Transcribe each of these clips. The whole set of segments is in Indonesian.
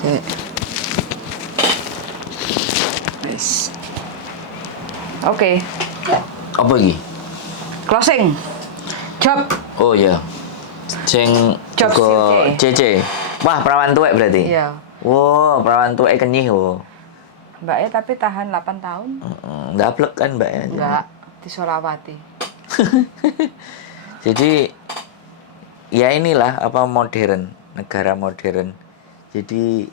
Oke. Wis. Oke. Apa iki? Closing. Job. Oh iya. Sing Job ke CC. CC. Wah, perawan tuwek berarti. Iya. Wow, perawan tuwek kenyih wo. Mbaknya tapi tahan 8 tahun. Ndablek kan mbaknya. Enggak, di Solawati. Jadi ya inilah apa modern, negara modern. Jadi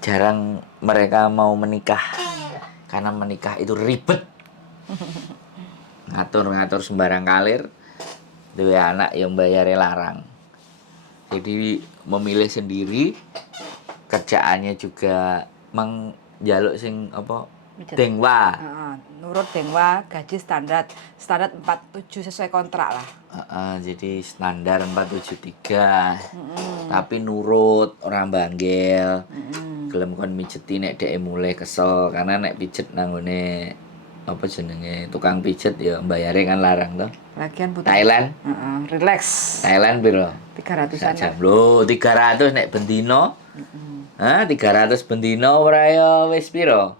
jarang mereka mau menikah. Karena menikah itu ribet. Ngatur-ngatur sembarang kalir. Duwe anak yang bayarnya larang. Jadi memilih sendiri, kerjaannya juga jaluk sing apa Mijet. dengwa. Nurut dengwa, gaji standar 47 sesuai kontrak lah. Jadi standar 473. Tapi nurut, orang banggel. Gelem kon mijeti nek dhek mulai kesel karena nek pijet nanggone apa jenenge tukang pijet ya bayare kan larang toh. Lagian butuh Thailand. relax. Thailand piro? 300-an. Jam lho, 300 nek bendino. 300 bendino ora ya wis piro?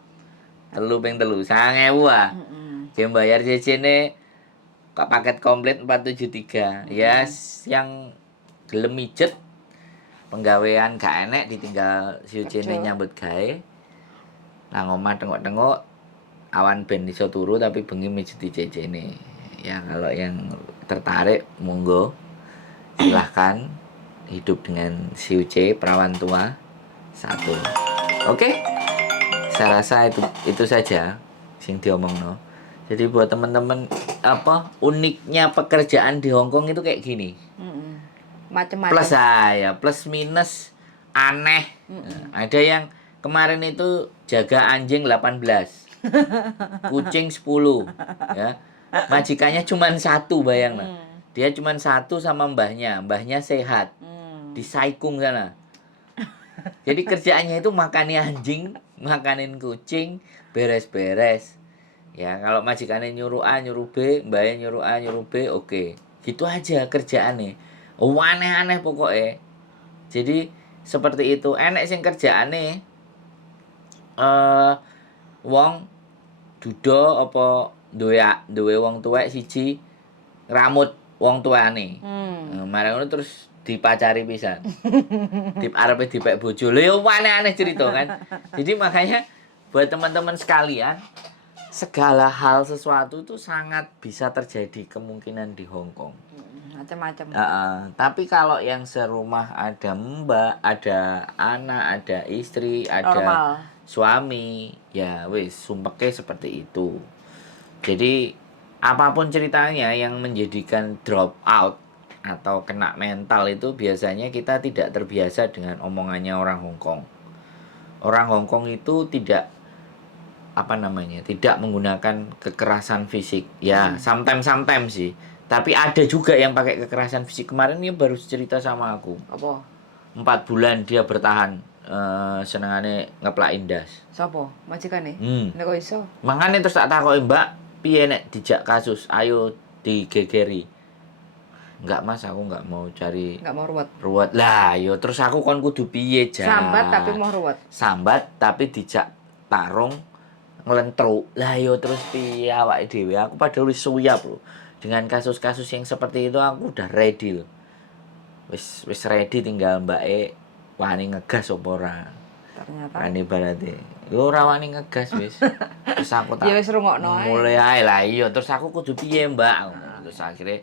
3 9.000 ah. Dia bayar CC-ne paket komplit 473. Ya, yang gelem mijet penggawean gak enek ditinggal si CC-ne nyambut gawe. Nang omah tengok-tengok awan ben iso turu tapi bengi mijeti CC-ne. Ya kalau yang tertarik monggo silahkan hidup dengan CUC perawan tua 1. Oke. Saya rasa itu saja sing diomongno. Jadi buat teman-teman apa uniknya pekerjaan di Hong Kong itu kayak gini. Macem-macem. Plus plus minus aneh. Ada yang kemarin itu jaga anjing 18. Kucing 10 ya. Majikannya cuma 1 bayang lah. Dia cuma 1 sama mbahnya sehat. Di Saikung sana. Jadi kerjaannya itu makani anjing, makanin kucing, beres-beres. Ya, kalau majikannya nyuruh A, nyuruh B, mbaknya nyuruh A, nyuruh B, oke. Gitu aja kerjaannya. Aneh-aneh pokoknya. Jadi seperti itu. Enek sing kerjaannya wong duda apa duwe wong tuwek siji ngramut wong tuane. Marang ngono terus dipacari pisan. Arepe dipek bojo. Lha yo aneh-aneh cerita kan. Jadi makanya buat teman-teman sekalian, segala hal sesuatu itu sangat bisa terjadi kemungkinan di Hong Kong. Macam-macam. Tapi kalau yang serumah ada mbak, ada anak, ada istri, ada normal. Suami, ya wis sumpeke seperti itu. Jadi apapun ceritanya yang menjadikan drop out atau kena mental itu biasanya kita tidak terbiasa dengan omongannya orang Hong Kong. Orang Hong Kong itu tidak tidak menggunakan kekerasan fisik. Ya, sometimes sih. Tapi ada juga yang pakai kekerasan fisik. Kemarin dia baru cerita sama aku. Apa? 4 bulan dia bertahan senengane ngeplakin das. Sopo? Majikane? Nek kok iso? Mangane terus tak takoki, "Mbak, piye nek dijak kasus? Ayo digegeri." Enggak Mas, aku enggak mau cari. Enggak mau ruwet. Ruwet. Lah, yo terus aku kon kudu piye, Jan? Sambat tapi mau ruwet. Sambat tapi dijak tarung nglentruk. Lah yo terus piye awake dhewe? Aku padahal wis suyap lho. Dengan kasus-kasus yang seperti itu aku udah ready loh. Wis ready tinggal mbake wani ngegas apa ora. Ternyata. Kan ibarate. Yo ora wani ngegas wis. Terus aku tak. Ya wis rungokno ae. Mulai ae lah iya terus aku kudu piye, Mbak? Terus akhirnya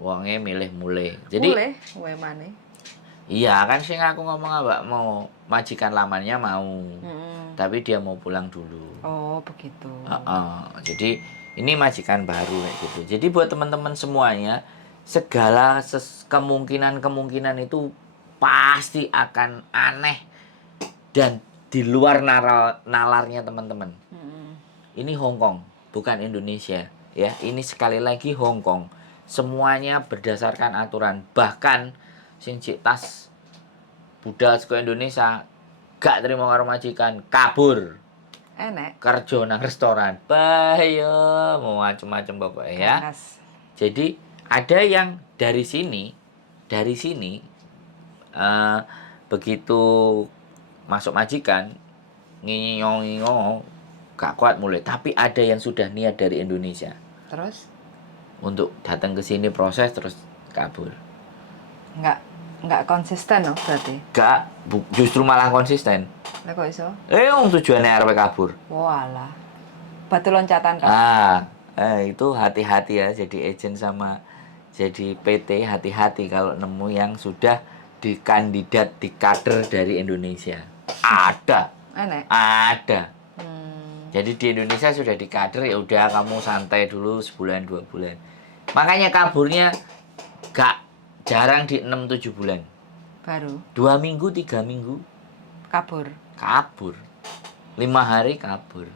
wonge milih mulai. Jadi mulai wae maneh. Iya kan sing aku ngomong Mbak mau majikan lamanya mau. Tapi dia mau pulang dulu. Oh, begitu. Jadi ini majikan baru kayak gitu. Jadi buat teman-teman semuanya segala kemungkinan itu pasti akan aneh dan di luar nalarnya teman-teman. Ini Hong Kong, bukan Indonesia ya. Ini sekali lagi Hong Kong. Semuanya berdasarkan aturan. Bahkan sing tas budal saka Indonesia gak terima karo majikan, kabur. Enek. Kerja nang restoran. Bahaya, mau macam-macam pokoknya ya. Jadi ada yang dari sini begitu masuk majikan nginyong gak kuat mulai, tapi ada yang sudah niat dari Indonesia Terus untuk datang ke sini proses terus kabur. nggak konsisten loh berarti. Gak, justru malah konsisten. Lah kok iso? Wong tujuannya arep kabur. Walah. Batu loncatan kan. Itu hati-hati ya jadi agent sama jadi PT, hati-hati kalau nemu yang sudah dikandidat di kader dari Indonesia. Ada. Enek. Ada. Jadi di Indonesia sudah di kader, ya udah kamu santai dulu sebulan 2 bulan. Makanya kaburnya gak jarang di 6-7 bulan. Baru 2 minggu, 3 minggu kabur. kabur. 5 hari kabur.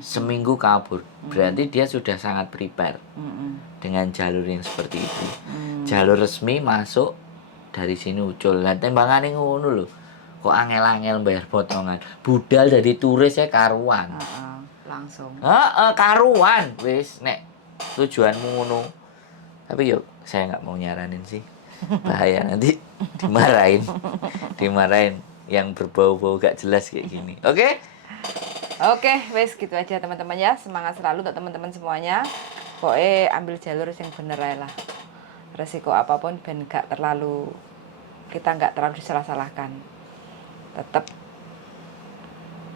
Seminggu kabur. Berarti dia sudah sangat prepare dengan jalur yang seperti itu. Jalur resmi masuk dari sini ucul. Lah tembangane ngono lho. Kok angel-angel bayar potongan. Budal dari turis ya karuan. Langsung. Karuan wis nek tujuanmu ngono. Tapi yuk saya nggak mau nyaranin sih. Bahaya nanti dimarahin. Dimarahin yang berbau-bau gak jelas kayak gini. Oke? Oke, wes gitu aja teman-teman ya. Semangat selalu untuk teman-teman semuanya. Pokoknya ambil jalur yang bener aja lah. Resiko apapun ben gak terlalu kita nggak terlalu disalah-salahkan. Tetap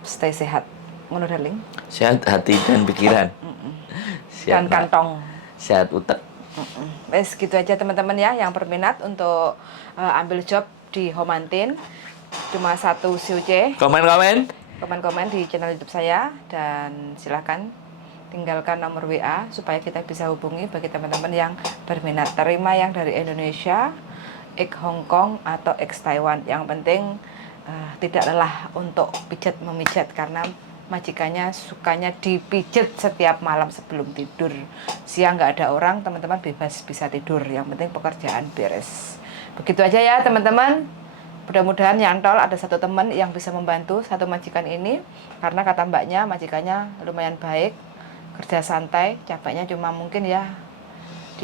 stay sehat. Ngono darling. Sehat hati dan pikiran. Dan kantong. Sehat utek. Wes gitu aja teman-teman ya. Yang berminat untuk ambil job di Homantin cuma 1 COC. Komen-komen di channel YouTube saya dan silahkan tinggalkan nomor WA supaya kita bisa hubungi bagi teman-teman yang berminat. Terima yang dari Indonesia, Hong Kong atau Taiwan. Yang penting tidak lelah untuk pijat memijat karena majikannya sukanya dipijat setiap malam sebelum tidur. Siang nggak ada orang, teman-teman bebas bisa tidur. Yang penting pekerjaan beres. Begitu aja ya teman-teman. Mudah-mudahan nyantol ada satu teman yang bisa membantu satu majikan ini. Karena kata mbaknya majikannya lumayan baik, kerja santai, capeknya cuma mungkin ya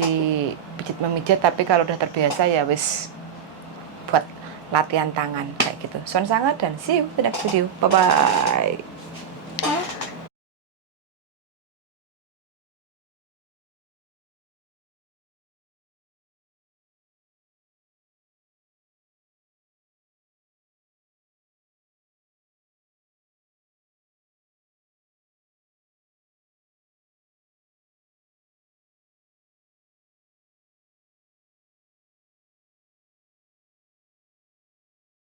dipijit memijat, tapi kalau udah terbiasa ya wis buat latihan tangan kayak gitu. Suan sangat dan see you the next video. Bye bye.